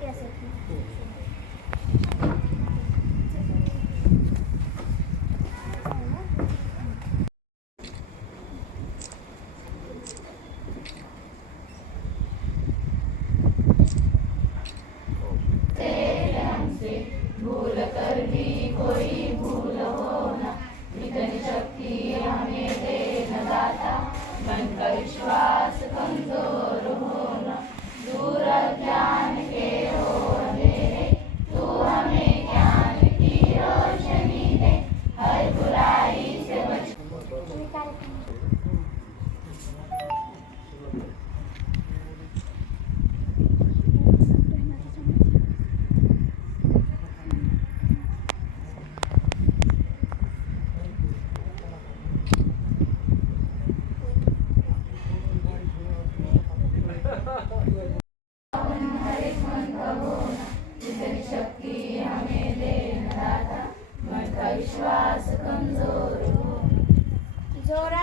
Y así.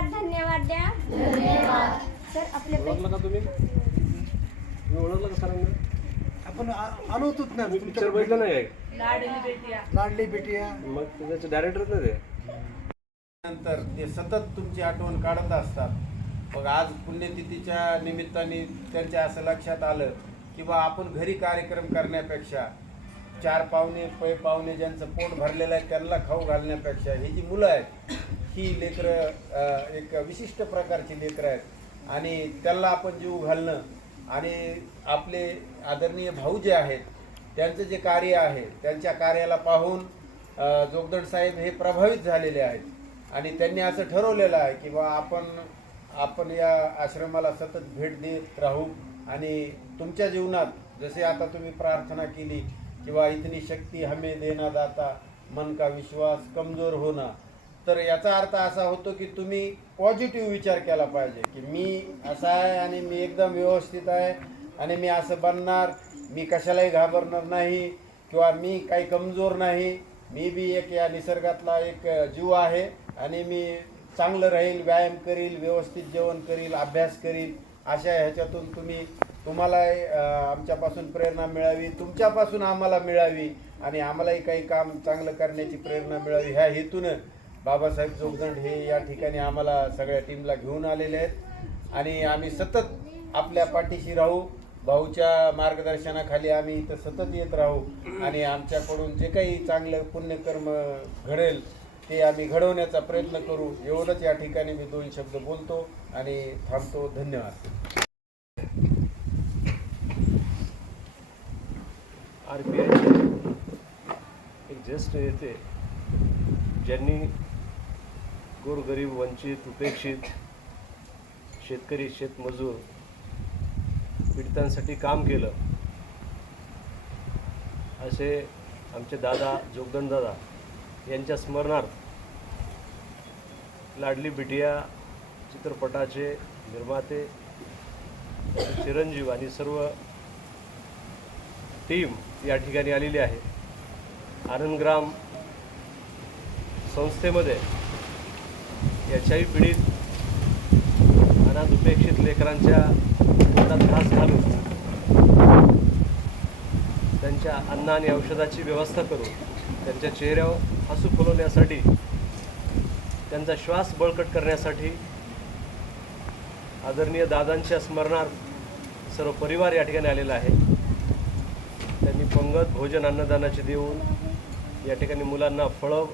धन्यवाद द्या. धन्यवाद सर आपल्या ओळखलं का तुम्ही? तुम्ही ओळखलं का सरांना? आपण आ- आलो होतोच ना पिक्चर बघितलं नाही लाडली बेटिया. मग त्याचे डायरेक्टरच नाही ते? नंतर ते सतत तुमची आठवण काढत असतात. मग आज पुण्यतिथीच्या निमित्ताने त्यांच्या असं लक्षात आलं की बा आपण घरी कार्यक्रम करण्यापेक्षा चार पाहुणे पै पाहुणे ज्यांचं पोट भरलेलं आहे त्यांना खाऊ घालण्यापेक्षा ही जी मुलं आहेत ही लेकरं एक विशिष्ट प्रकारची लेकरं आहेत. आणि त्याला आपण जीव घालणं आणि आपले आदरणीय भाऊ जे आहेत त्यांचं जे कार्य आहे त्यांच्या कार्याला पाहून जोगदंड साहेब हे प्रभावित झालेले आहेत. आणि त्यांनी असं ठरवलेलं आहे की बा आपण आपण या आश्रमाला सतत भेट देत राहू आणि तुमच्या जीवनात जसे आता तुम्ही प्रार्थना केली किंवा इतनी शक्ती हमें देना दाता मन का विश्वास कमजोर होणं तर याचा अर्थ असा होतो की तुम्ही पॉझिटिव्ह विचार केला पाहिजे की मी असा आहे आणि मी एकदम व्यवस्थित आहे आणि मी असं बनणार मी कशालाही घाबरणार नाही किंवा मी काही कमजोर नाही. मी बी एक या निसर्गातला एक जीव आहे आणि मी चांगलं राहील व्यायाम करील व्यवस्थित जेवण करील अभ्यास करील अशा ह्याच्यातून तुम्ही तुम्हाला आमच्यापासून प्रेरणा मिळावी तुमच्यापासून आम्हाला मिळावी आणि आम्हालाही काही काम चांगलं करण्याची प्रेरणा मिळावी. ह्या हेतूनं बाबासाहेब जोगदंड हे या ठिकाणी आम्हाला सगळ्या टीमला घेऊन आलेले आहेत. आणि आम्ही सतत आपल्या पाठीशी राहू. भाऊच्या मार्गदर्शनाखाली आम्ही इथं सतत येत राहू. आणि आमच्याकडून जे काही चांगलं पुण्यकर्म घडेल ते आम्ही घडवण्याचा प्रयत्न करू. एवढंच या ठिकाणी मी दोन शब्द बोलतो आणि थांबतो. धन्यवाद. आर पी आय एक ज्येष्ठ येते ज्यांनी गोरगरीब वंचित उपेक्षित शेतकरी शेतमजूर पीडितांसाठी काम केलं. असे आमचे दादा जोगदंड दादा यांच्या स्मरणार्थ लाडली बिटिया चित्रपटाचे निर्माते चिरंजीव आणि सर्व टीम या ठिकाणी आलेली आहे. आनंदग्राम संस्थेमध्ये एच आय पीडित अनाथ उपेक्षित लेकरांच्या पोटात घास घालून त्यांच्या अन्न आणि औषधाची व्यवस्था करून त्यांच्या चेहऱ्यावर हसू फुलवण्यासाठी त्यांचा श्वास बळकट करण्यासाठी आदरणीय दादांच्या स्मरणार्थ सर्व परिवार या ठिकाणी आलेला आहे. त्यांनी पंगत भोजन अन्नदानाचे देऊन या ठिकाणी मुलांना फळं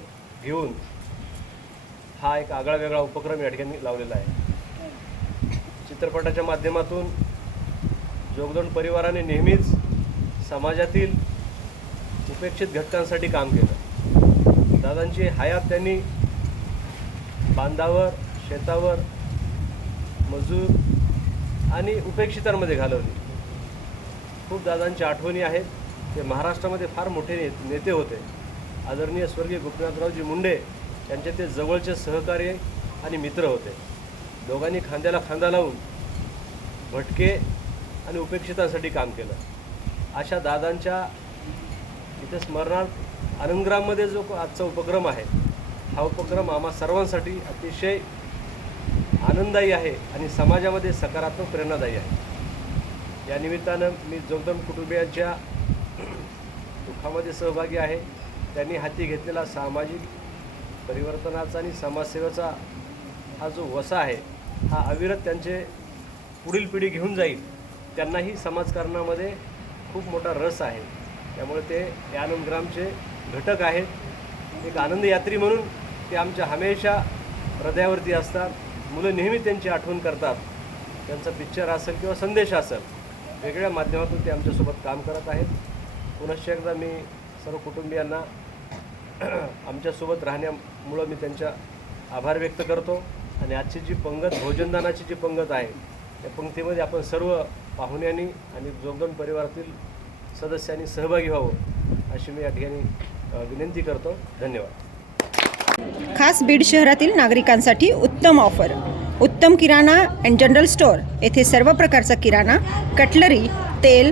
घेऊन हा एक आगळा वेगळा उपक्रम या ठिकाणी लावलेला आहे. चित्रपटाच्या माध्यमातून जोगदंड परिवाराने नेहमीच समाजातील उपेक्षित घटकांसाठी काम केलं. दादांची हयात त्यांनी बांधावर शेतावर मजूर आणि उपेक्षितांमध्ये घालवली. खूप दादांच्या आठवणी आहेत. ते महाराष्ट्रामध्ये फार मोठे ने नेते होते. आदरणीय स्वर्गीय गोपीनाथरावजी मुंडे त्यांचे ते जवळचे सहकारी आणि मित्र होते. दोघांनी खांद्याला खांदा लावून भटके आणि उपेक्षितांसाठी काम केलं. अशा दादांच्या इथे स्मरणार्थ आनंदग्राममध्ये जो आजचा उपक्रम आहे हा उपक्रम आम्हा सर्वांसाठी अतिशय आनंददायी आहे आणि समाजामध्ये सकारात्मक प्रेरणादायी आहे. या निमित्तानं मी जोगदम कुटुंबियांच्या दुःखामध्ये सहभागी आहे. त्यांनी हाती घेतलेला सामाजिक परिवर्तनाचा आणि समाजसेवेचा हा जो वसा आहे हा अविरत त्यांचे पुढील पिढी घेऊन जाईल त्यांनाही समाजकारणामध्ये खूप मोठा रस आहे. त्यामुळे ते या आनंदग्रामचे घटक आहेत. एक आनंद यात्री म्हणून ते आमच्या हमेशा हृदयावरती असतात. मुलं नेहमी त्यांची आठवण करतात. त्यांचा पिक्चर असेल किंवा संदेश असेल वेगळ्या माध्यमातून ते आमच्यासोबत काम करत आहेत. पुनश्च एकदा मी सर्व कुटुंबियांना आमच्यासोबत राहण्या मुळं मी त्यांच्या आभार व्यक्त करतो. आणि आजची जी पंगत भोजनदानाची जी पंगत आहे त्या पंक्तीमध्ये आपण सर्व पाहुण्यांनी आणि जोगदन परिवारातील सदस्यांनी सहभागी व्हावं अशी मी या ठिकाणी विनंती करतो. धन्यवाद. खास बीड शहरातील नागरिकांसाठी उत्तम ऑफर. उत्तम किराणा अँड जनरल स्टोअर येथे सर्व प्रकारचा किराणा कटलरी तेल